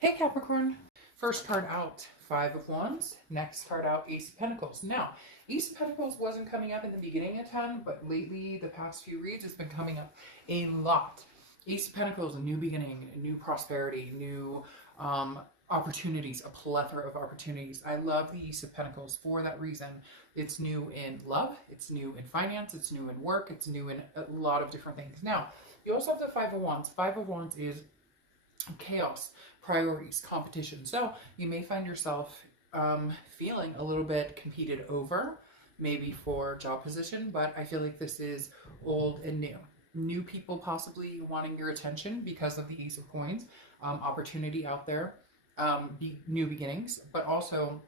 Hey Capricorn. First card out, Five of Wands. Next card out, Ace of Pentacles. Now, Ace of Pentacles wasn't coming up in the beginning a ton, but lately, the past few reads, it's been coming up a lot. Ace of Pentacles, a new beginning, new prosperity, new opportunities, a plethora of opportunities. I love the Ace of Pentacles for that reason. It's new in love, it's new in finance, it's new in work, it's new in a lot of different things. Now, you also have the Five of Wands. Five of Wands is chaos, priorities, competition. So you may find yourself feeling a little bit competed over, maybe for job position, but I feel like this is old and new. New people possibly wanting your attention because of the Ace of Coins, opportunity out there, new beginnings, but also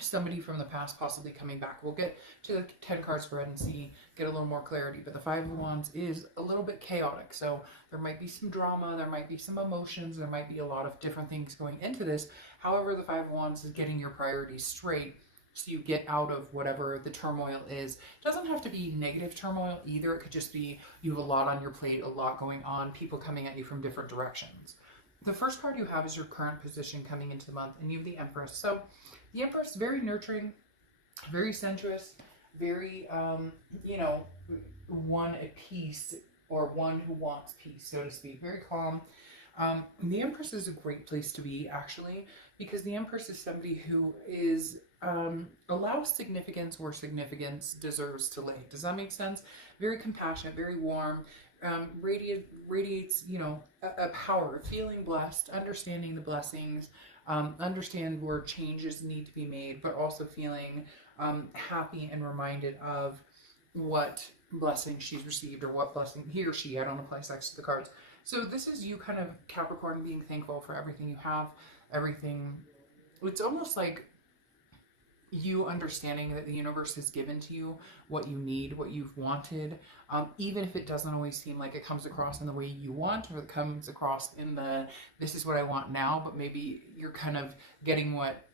somebody from the past possibly coming back. We'll get to the 10 card spread and get a little more clarity, but the Five of Wands is a little bit chaotic. So there might be some drama, there might be some emotions, there might be a lot of different things going into this. However, the Five of Wands is getting your priorities straight so you get out of whatever the turmoil is. It doesn't have to be negative turmoil either. It could just be you have a lot on your plate, a lot going on, people coming at you from different directions. The first card you have is your current position coming into the month, and you have the Empress. So the Empress is very nurturing, very sensuous, very, one at peace, or one who wants peace, so to speak. Very calm. The Empress is a great place to be, actually, because the Empress is somebody who is allows significance where significance deserves to lay. Does that make sense? Very compassionate, very warm, radiates, a power, feeling blessed, understanding the blessings, understand where changes need to be made, but also feeling happy and reminded of what blessing she's received, or what blessing he or she, I don't apply sex to the cards. So this is you kind of, Capricorn, being thankful for everything you have, everything. It's almost like you understanding that the universe has given to you what you need, what you've wanted, even if it doesn't always seem like it comes across in the way you want, or it comes across in the, this is what I want now, but maybe you're kind of getting what,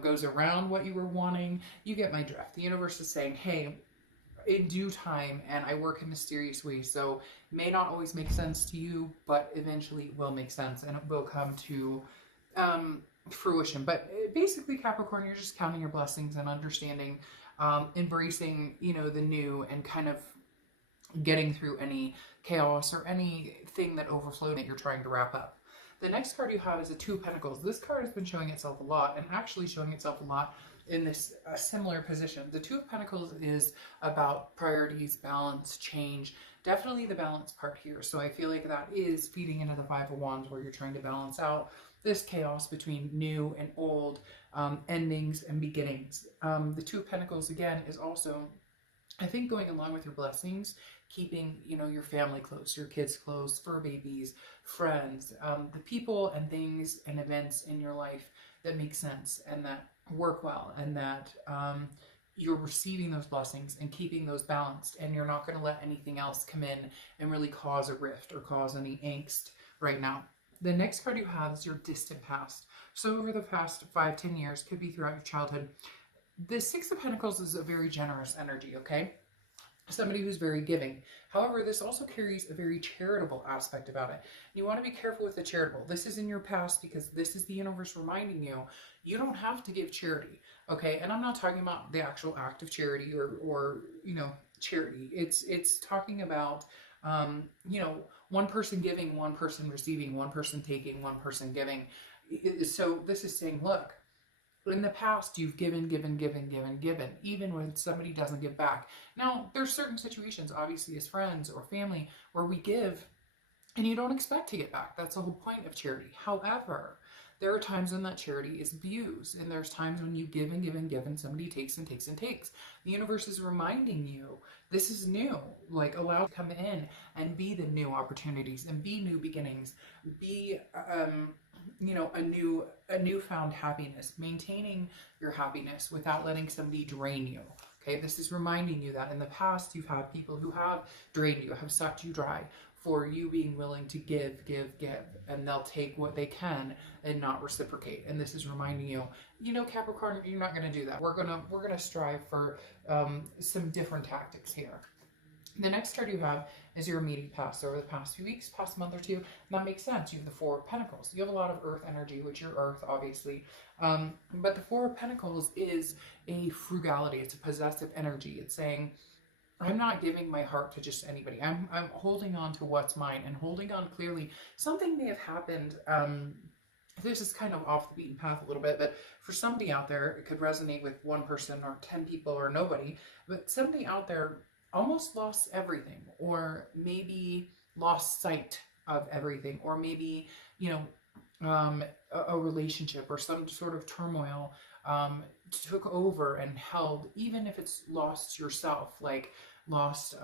goes around what you were wanting. You get my drift. The universe is saying, hey, in due time, and I work in mysterious ways, so may not always make sense to you, but eventually it will make sense, and it will come to fruition. But basically, Capricorn, you're just counting your blessings and understanding, embracing, the new, and kind of getting through any chaos or anything that overflowed that you're trying to wrap up. The next card you have is a Two of Pentacles. This card has been showing itself a lot, and actually showing itself a lot in this similar position. The Two of Pentacles is about priorities, balance, change. Definitely the balance part here. So I feel like that is feeding into the Five of Wands, where you're trying to balance out this chaos between new and old, endings and beginnings. The Two of Pentacles, again, is also, I think, going along with your blessings, keeping, your family close, your kids close, fur babies, friends, the people and things and events in your life that make sense and that work well, and that you're receiving those blessings and keeping those balanced, and you're not going to let anything else come in and really cause a rift or cause any angst right now. The next card you have is your distant past. So over the past 5-10 years, could be throughout your childhood. The Six of Pentacles is a very generous energy, okay? Somebody who's very giving. However, this also carries a very charitable aspect about it. You want to be careful with the charitable. This is in your past, because this is the universe reminding you, you don't have to give charity, okay? And I'm not talking about the actual act of charity or charity. It's talking about, one person giving, one person receiving, one person taking, one person giving. So this is saying, look, in the past, you've given, even when somebody doesn't give back. Now, there's certain situations, obviously, as friends or family, where we give and you don't expect to get back. That's the whole point of charity. However, there are times when that charity is abused, and there's times when you give and somebody takes and takes and takes. The universe is reminding you, this is new. Like, allow it to come in and be the new opportunities and be new beginnings, be a newfound happiness, maintaining your happiness without letting somebody drain you. Okay, this is reminding you that in the past you've had people who have drained you, have sucked you dry, for you being willing to give, and they'll take what they can and not reciprocate. And this is reminding you, Capricorn, you're not going to do that. We're gonna strive for some different tactics here. The next card you have is your immediate past. So over the past few weeks, past month or two, that makes sense. You have the Four of Pentacles. You have a lot of earth energy, which you're earth, obviously. But the Four of Pentacles is a frugality. It's a possessive energy. It's saying, I'm not giving my heart to just anybody. I'm holding on to what's mine and holding on clearly. Something may have happened. This is kind of off the beaten path a little bit, but for somebody out there, it could resonate with one person or 10 people or nobody. But somebody out there almost lost everything, or maybe lost sight of everything, or maybe, a relationship or some sort of turmoil took over and held, even if it's lost yourself, like lost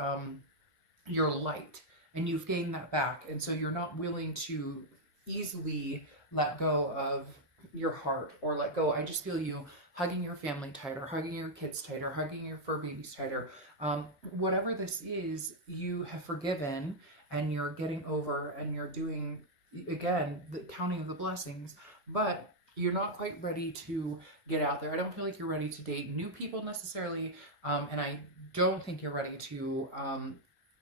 your light, and you've gained that back. And so you're not willing to easily let go of your heart, or let go. I just feel you hugging your family tighter, hugging your kids tighter, hugging your fur babies tighter. Whatever this is, you have forgiven and you're getting over, and you're doing, again, the counting of the blessings, but you're not quite ready to get out there. I don't feel like you're ready to date new people necessarily, and I don't think you're ready to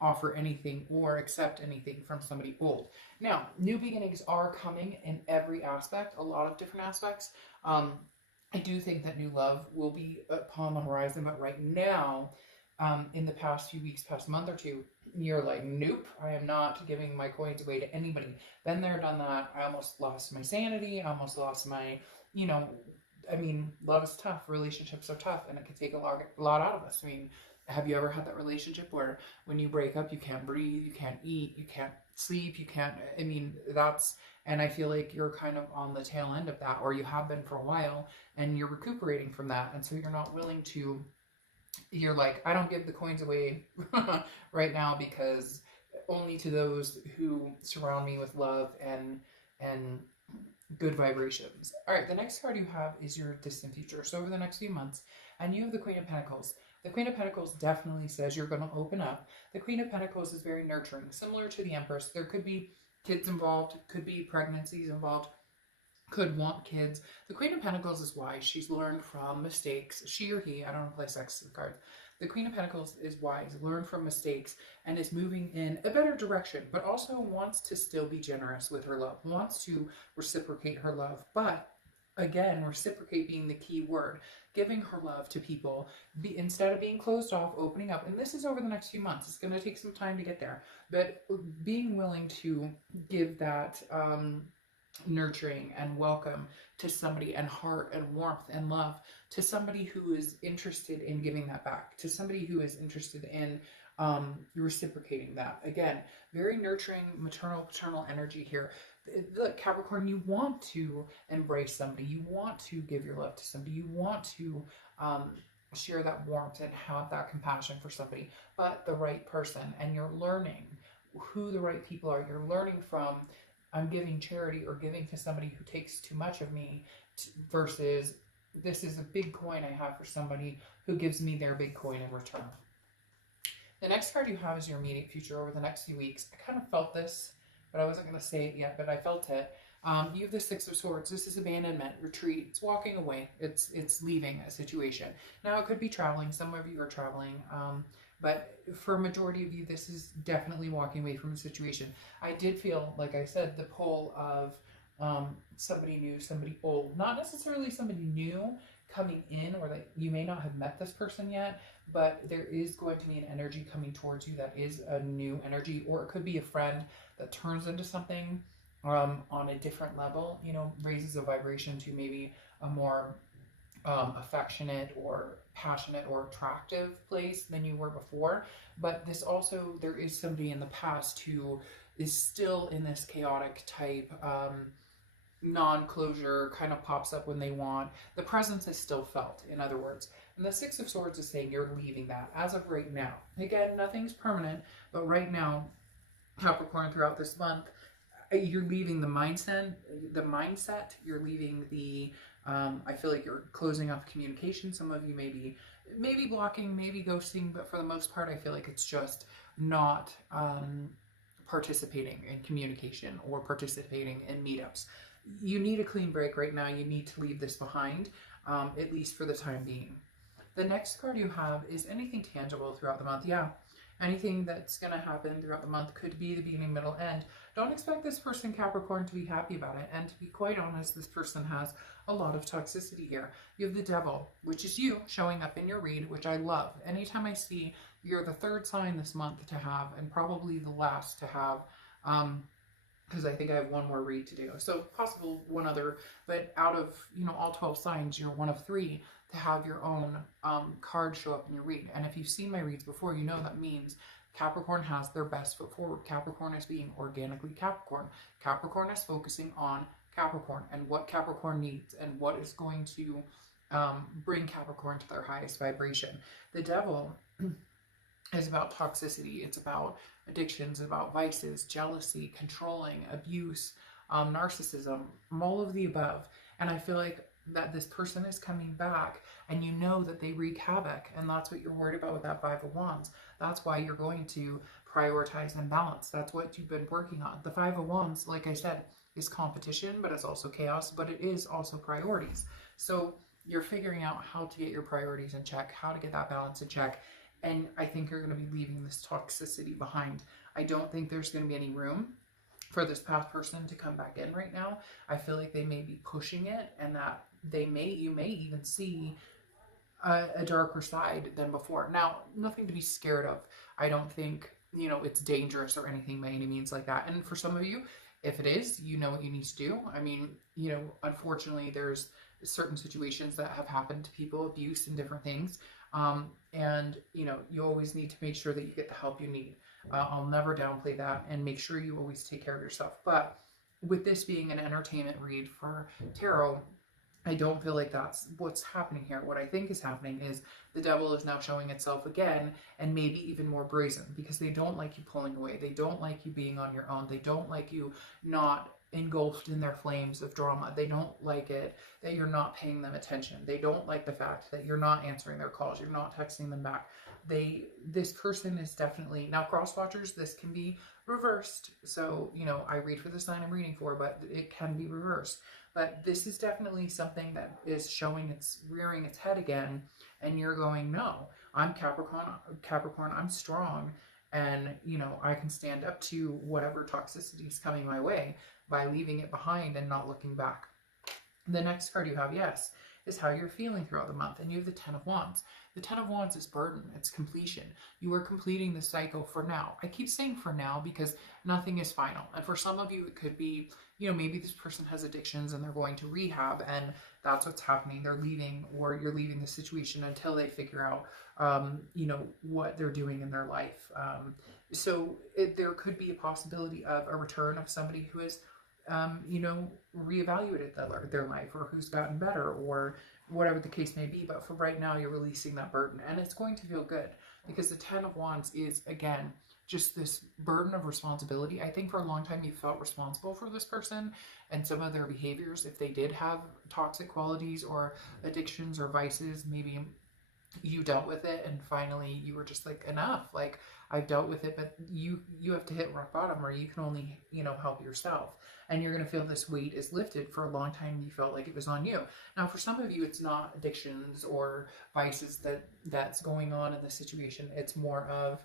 offer anything or accept anything from somebody old. Now, new beginnings are coming in every aspect, a lot of different aspects. I do think that new love will be upon the horizon, but right now, in the past few weeks, past month or two, you're like, nope, I am not giving my coins away to anybody. Been there, done that. I almost lost my sanity. I almost lost my, love is tough. Relationships are tough, and it can take a lot out of us. I mean, have you ever had that relationship where when you break up, you can't breathe, you can't eat, you can't sleep, and I feel like you're kind of on the tail end of that, or you have been for a while, and you're recuperating from that. And so you're not willing to, you're like, I don't give the coins away right now, because only to those who surround me with love and good vibrations. All right, the next card you have is your distant future. So over the next few months, and you have the Queen of Pentacles. The Queen of Pentacles definitely says you're going to open up. The Queen of Pentacles is very nurturing, similar to the Empress. There could be kids involved, could be pregnancies involved, could want kids. The Queen of Pentacles is wise. She's learned from mistakes. She or he, I don't play sex cards. The Queen of Pentacles is wise, learned from mistakes, and is moving in a better direction, but also wants to still be generous with her love, wants to reciprocate her love. But again, reciprocate being the key word, giving her love to people, instead of being closed off, opening up. And this is over the next few months. It's going to take some time to get there, but being willing to give that nurturing and welcome to somebody, and heart and warmth and love to somebody who is interested in giving that back, to somebody who is interested in reciprocating that. Again, very nurturing, maternal, paternal energy here. Look, Capricorn, you want to embrace somebody, you want to give your love to somebody, you want to share that warmth and have that compassion for somebody, but the right person. And you're learning who the right people are. You're learning from, I'm giving charity or giving to somebody who takes too much of me, versus this is a big coin I have for somebody who gives me their big coin in return. The next card you have is your immediate future over the next few weeks. I kind of felt this, but I wasn't going to say it yet, but I felt it. You have the Six of Swords. This is abandonment, retreat. It's walking away. It's leaving a situation. Now, it could be traveling. Some of you are traveling. But for a majority of you, this is definitely walking away from a situation. I did feel, like I said, the pull of somebody new, somebody old. Not necessarily somebody new coming in, or that you may not have met this person yet, but there is going to be an energy coming towards you that is a new energy, or it could be a friend that turns into something on a different level, raises a vibration to maybe a more affectionate or passionate or attractive place than you were before. But this also, there is somebody in the past who is still in this chaotic type non-closure, kind of pops up when they want. The presence is still felt, in other words. And the Six of Swords is saying you're leaving that as of right now. Again, nothing's permanent, but right now, Capricorn, throughout this month, you're leaving the mindset, you're leaving the, I feel like you're closing off communication. Some of you may be blocking, maybe ghosting, but for the most part, I feel like it's just not participating in communication or participating in meetups. You need a clean break right now. You need to leave this behind, at least for the time being. The next card you have is anything tangible throughout the month. Yeah, Anything that's going to happen throughout the month could be the beginning, middle, end. Don't expect this person, Capricorn, to be happy about it. And to be quite honest, this person has a lot of toxicity here. You have the devil, which is you showing up in your read, which I love. Anytime I see you're the third sign this month to have, and probably the last to have, because I think I have one more read to do. So possible one other, but out of, all 12 signs, you're one of 3 to have your own card show up in your read. And if you've seen my reads before, you know that means Capricorn has their best foot forward. Capricorn is being organically Capricorn. Capricorn is focusing on Capricorn and what Capricorn needs and what is going to bring Capricorn to their highest vibration. The devil is about toxicity. It's about addictions, about vices, jealousy, controlling, abuse, narcissism, all of the above. And I feel like that this person is coming back, and you know that they wreak havoc, and that's what you're worried about with that 5 of Wands. That's why you're going to prioritize and balance. That's what you've been working on. The 5 of Wands, like I said, is competition, but it's also chaos, but it is also priorities. So you're figuring out how to get your priorities in check, how to get that balance in check. And I think you're going to be leaving this toxicity behind. I don't think there's going to be any room for this past person to come back in right now. I feel like they may be pushing it, and that you may even see a darker side than before. Now, nothing to be scared of. I don't think, it's dangerous or anything by any means like that. And for some of you, if it is, you know what you need to do. I mean, unfortunately, there's certain situations that have happened to people, abuse and different things. And you always need to make sure that you get the help you need. I'll never downplay that, and make sure you always take care of yourself. But with this being an entertainment read for tarot, I don't feel like that's what's happening here. What I think is happening is the devil is now showing itself again, and maybe even more brazen, because they don't like you pulling away. They don't like you being on your own. They don't like you not engulfed in their flames of drama. They don't like it that you're not paying them attention. They don't like the fact that you're not answering their calls. You're not texting them back. This person is definitely, now cross watchers, this can be reversed. So, I read for the sign I'm reading for, but it can be reversed. But this is definitely something that is rearing its head again. And you're going, no, I'm Capricorn, I'm strong. And, I can stand up to whatever toxicity is coming my way by leaving it behind and not looking back. The next card you have, yes, is how you're feeling throughout the month. And you have the 10 of Wands. The 10 of Wands is burden. It's completion. You are completing the cycle for now. I keep saying for now because nothing is final. And for some of you, it could be, maybe this person has addictions and they're going to rehab, and that's what's happening. They're leaving, or you're leaving the situation until they figure out, what they're doing in their life. So there could be a possibility of a return of somebody who is reevaluated their life, or who's gotten better, or whatever the case may be. But for right now, you're releasing that burden, and it's going to feel good, because the 10 of Wands is, again, just this burden of responsibility. I think for a long time you felt responsible for this person and some of their behaviors. If they did have toxic qualities or addictions or vices, maybe you dealt with it, and finally you were just like, enough, like, I've dealt with it. But you have to hit rock bottom, or you can only help yourself, and you're going to feel this weight is lifted. For a long time you felt like it was on you. Now for some of you, it's not addictions or vices that's going on in the situation. It's more of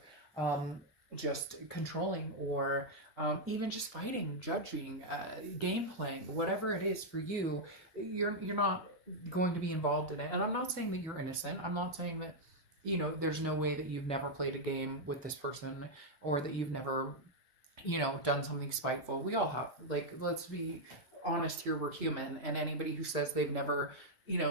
just controlling, or even just fighting, judging, game playing, whatever it is for you. You're not going to be involved in it. And I'm not saying that you're innocent. I'm not saying that there's no way that you've never played a game with this person, or that you've never done something spiteful. We all have. Like, let's be honest here, we're human. And anybody who says they've never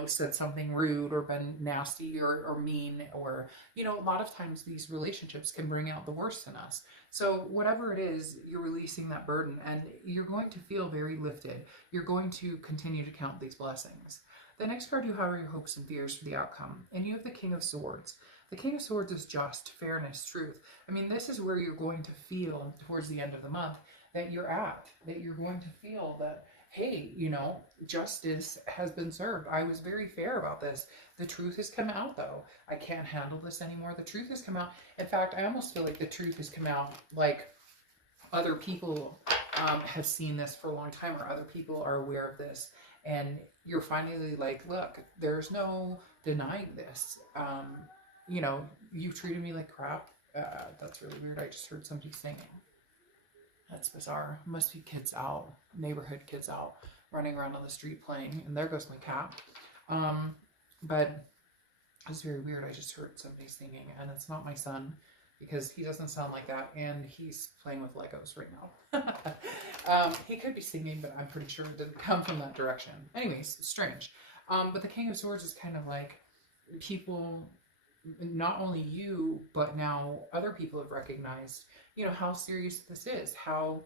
said something rude or been nasty or mean, or, a lot of times these relationships can bring out the worst in us. So whatever it is, you're releasing that burden, and you're going to feel very lifted. You're going to continue to count these blessings. The next card you have are your hopes and fears for the outcome. And you have the King of Swords. The King of Swords is just, fairness, truth. I mean, this is where you're going to feel towards the end of the month that you're at, that you're going to feel that, hey, justice has been served. I was very fair about this. The truth has come out, though. I can't handle this anymore. The truth has come out. In fact, I almost feel like the truth has come out, like other people have seen this for a long time, or other people are aware of this. And you're finally like, look, there's no denying this. You've treated me like crap. That's really weird. I just heard somebody singing. That's bizarre. Must be kids out, neighborhood kids out, running around on the street playing. And there goes my cat. But it's very weird. I just heard somebody singing, and it's not my son because he doesn't sound like that, and he's playing with Legos right now. He could be singing, but I'm pretty sure it didn't come from that direction. Anyways, strange. But the King of Swords is kind of like people, not only you, but now other people have recognized, you know, how serious this is, how,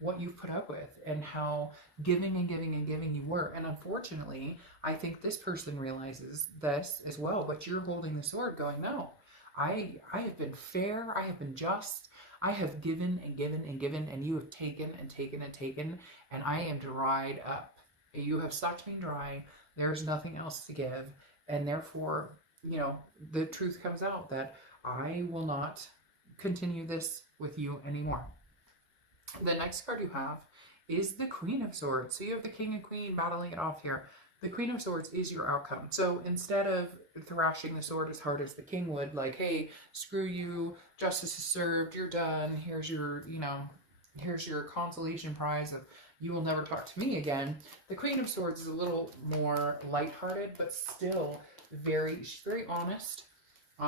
what you've put up with, and how giving and giving and giving you were. And unfortunately, I think this person realizes this as well, but you're holding the sword going, no, I have been fair, I have been just, I have given and given and given, and you have taken and taken and taken, and I am dried up. You have sucked me dry, there's nothing else to give, and therefore, you know, the truth comes out that I will not continue this with you anymore. The next card you have is the Queen of Swords. So you have the King and Queen battling it off here. The Queen of Swords is your outcome. So instead of thrashing the sword as hard as the King would, like, hey, screw you, justice is served, you're done, here's your, you know, here's your consolation prize of you will never talk to me again. The Queen of Swords is a little more lighthearted, but still she's very honest,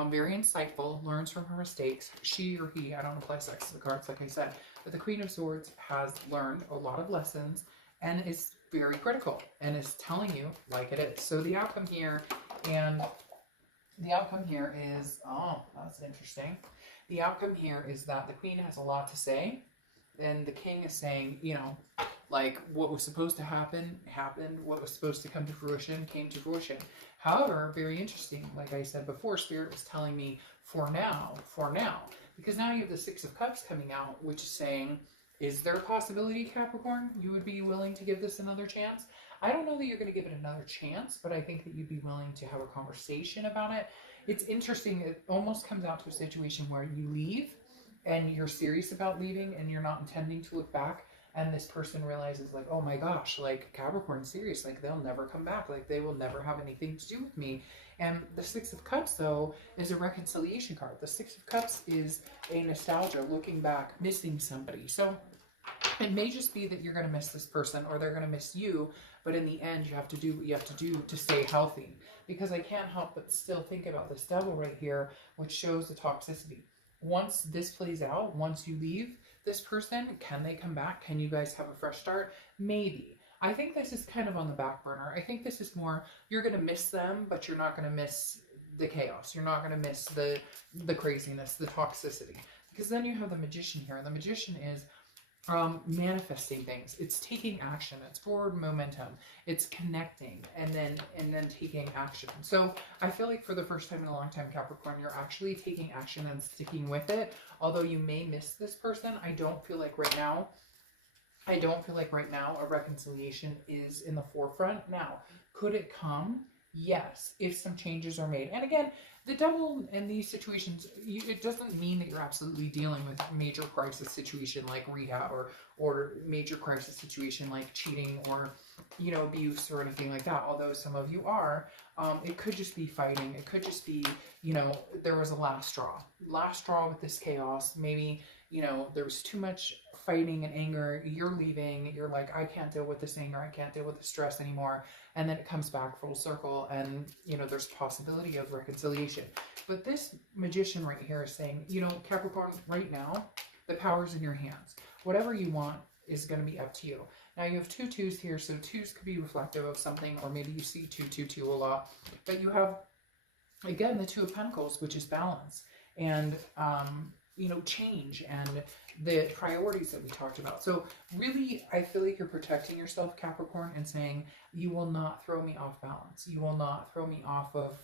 very insightful, learns from her mistakes. She or he, I don't apply sex to the cards, like I said, but the Queen of Swords has learned a lot of lessons and is very critical and is telling you like it is. So the outcome here, is, oh, that's interesting. The outcome here is that the Queen has a lot to say, and the King is saying, you know, like, what was supposed to happen, happened. What was supposed to come to fruition, came to fruition. However, very interesting, like I said before, Spirit was telling me, for now. Because now you have the Six of Cups coming out, which is saying, is there a possibility, Capricorn, you would be willing to give this another chance? I don't know that you're going to give it another chance, but I think that you'd be willing to have a conversation about it. It's interesting. It almost comes out to a situation where you leave, and you're serious about leaving, and you're not intending to look back. And this person realizes, like, oh my gosh, like, Capricorn's serious. Like, they'll never come back. Like, they will never have anything to do with me. And the Six of Cups, though, is a reconciliation card. The Six of Cups is a nostalgia, looking back, missing somebody. So it may just be that you're going to miss this person, or they're going to miss you. But in the end, you have to do what you have to do to stay healthy. Because I can't help but still think about this Devil right here, which shows the toxicity. Once this plays out, once you leave this person, can they come back? Can you guys have a fresh start? Maybe. I think this is kind of on the back burner. I think this is more, you're going to miss them, but you're not going to miss the chaos. You're not going to miss the craziness, the toxicity. Because then you have the Magician here. And the Magician is manifesting things. It's taking action. It's forward momentum. It's connecting and then taking action. So I feel like for the first time in a long time, Capricorn, you're actually taking action and sticking with it. Although you may miss this person, I don't feel like right now a reconciliation is in the forefront. Now, could it come? Yes, if some changes are made. And again, the Devil in these situations, it doesn't mean that you're absolutely dealing with a major crisis situation like rehab or major crisis situation like cheating or, you know, abuse or anything like that. Although some of you are, it could just be fighting. It could just be, you know, there was a last straw with this chaos. Maybe, you know, there was too much fighting and anger. You're leaving. You're like, I can't deal with this anger. I can't deal with the stress anymore. And then it comes back full circle and, you know, there's possibility of reconciliation. But this Magician right here is saying, you know, Capricorn, right now, the power's in your hands. Whatever you want is going to be up to you. Now you have two twos here, so twos could be reflective of something, or maybe you see 222 a lot. But you have, again, the Two of Pentacles, which is balance and, you know, change and the priorities that we talked about. So really, I feel like you're protecting yourself, Capricorn, and saying, you will not throw me off balance. You will not throw me off of,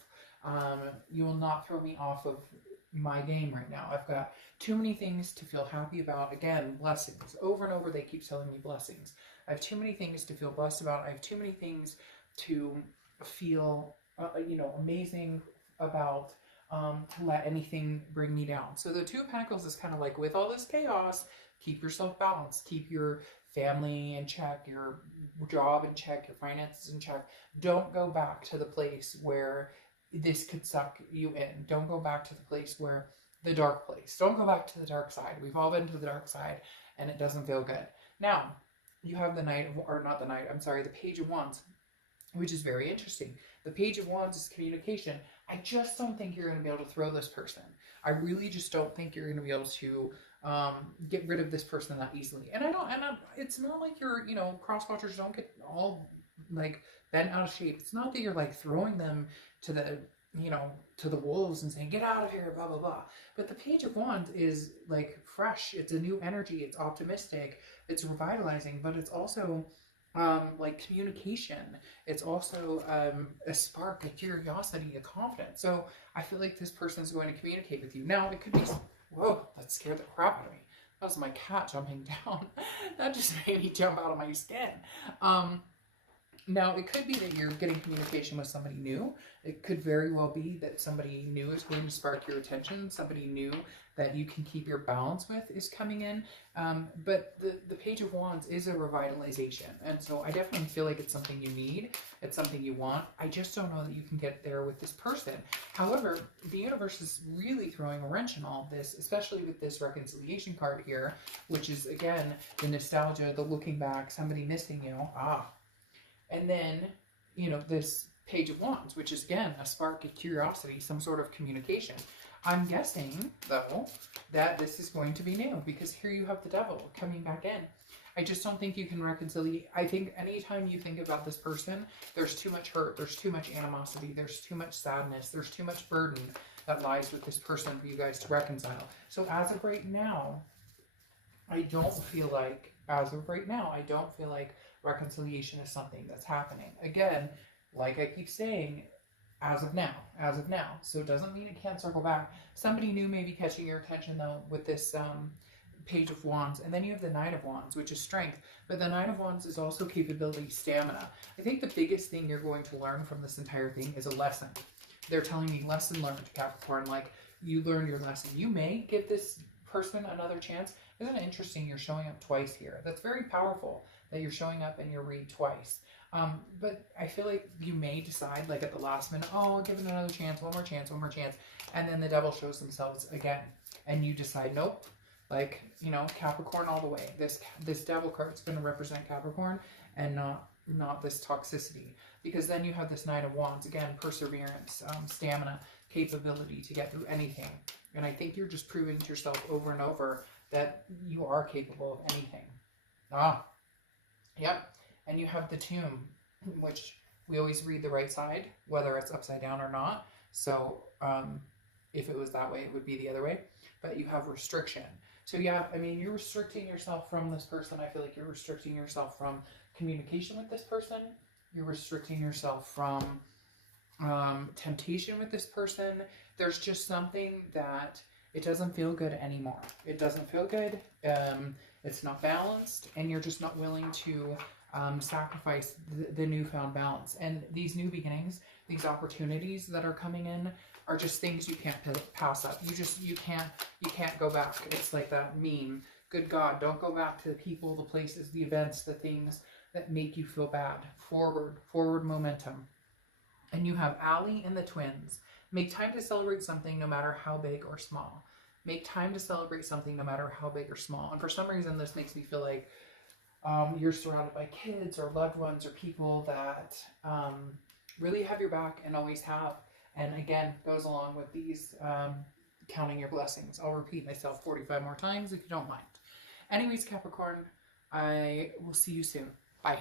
my game right now. I've got too many things to feel happy about. Again, blessings. Over and over, they keep telling me blessings. I have too many things to feel blessed about. I have too many things to feel, you know, amazing about, to let anything bring me down. So the Two of Pentacles is kind of like, with all this chaos, keep yourself balanced, keep your family in check, your job in check, your finances in check. Don't go back to the place where this could suck you in. Don't go back to the place where the dark place. Don't go back to the dark side. We've all been to the dark side and it doesn't feel good. Now, you have the the Page of Wands, which is very interesting. The Page of Wands is communication. I just don't think you're going to be able to throw this person. I really just don't think you're going to be able to get rid of this person that easily. And it's not like you're, cross watchers don't get all like bent out of shape. It's not that you're like throwing them to the, to the wolves and saying, get out of here, blah, blah, blah. But the Page of Wands is like fresh. It's a new energy. It's optimistic. It's revitalizing, but it's also like communication. It's also a spark, a curiosity, a confidence. So I feel like this person is going to communicate with you. Now, it could be, whoa, that scared the crap out of me. That was my cat jumping down. That just made me jump out of my skin. Now, it could be that you're getting communication with somebody new. It could very well be that somebody new is going to spark your attention. Somebody new that you can keep your balance with is coming in. But the Page of Wands is a revitalization. And so I definitely feel like it's something you need. It's something you want. I just don't know that you can get there with this person. However, the universe is really throwing a wrench in all of this, especially with this reconciliation card here, which is, again, the nostalgia, the looking back, somebody missing you. And then, this Page of Wands, which is, again, a spark of curiosity, some sort of communication. I'm guessing, though, that this is going to be new, because here you have the Devil coming back in. I just don't think you can reconcile. I think anytime you think about this person, there's too much hurt, there's too much animosity, there's too much sadness, there's too much burden that lies with this person for you guys to reconcile. So as of right now, I don't feel like reconciliation is something that's happening. Again, like I keep saying, as of now. So it doesn't mean it can't circle back. Somebody new may be catching your attention, though, with this Page of Wands. And then you have the Knight of Wands, which is strength. But the Knight of Wands is also capability, stamina. I think the biggest thing you're going to learn from this entire thing is a lesson. They're telling me lesson learned, Capricorn. Like, you learn your lesson. You may give this person another chance. Isn't it interesting you're showing up twice here? That's very powerful that you're showing up and you're read twice. But I feel like you may decide, like at the last minute, oh, I'll give it another chance, one more chance. And then the Devil shows themselves again. And you decide, nope, like, Capricorn all the way. This Devil card is going to represent Capricorn and not this toxicity. Because then you have this Knight of Wands, again, perseverance, stamina, capability to get through anything. And I think you're just proving to yourself over and over that you are capable of anything. Yep. And you have the Tomb, which we always read the right side, whether it's upside down or not. So if it was that way, it would be the other way. But you have restriction. So yeah, I mean, you're restricting yourself from this person. I feel like you're restricting yourself from communication with this person. You're restricting yourself from temptation with this person. There's just something that it doesn't feel good anymore. It doesn't feel good. It's not balanced, and you're just not willing to sacrifice the newfound balance. And these new beginnings, these opportunities that are coming in, are just things you can't pass up. You can't go back. It's like that meme. Good God, don't go back to the people, the places, the events, the things that make you feel bad. Forward momentum. And you have Allie and the twins. Make time to celebrate something no matter how big or small. Make time to celebrate something no matter how big or small. And for some reason, this makes me feel like you're surrounded by kids or loved ones or people that really have your back and always have. And again, goes along with these counting your blessings. I'll repeat myself 45 more times if you don't mind. Anyways, Capricorn, I will see you soon. Bye.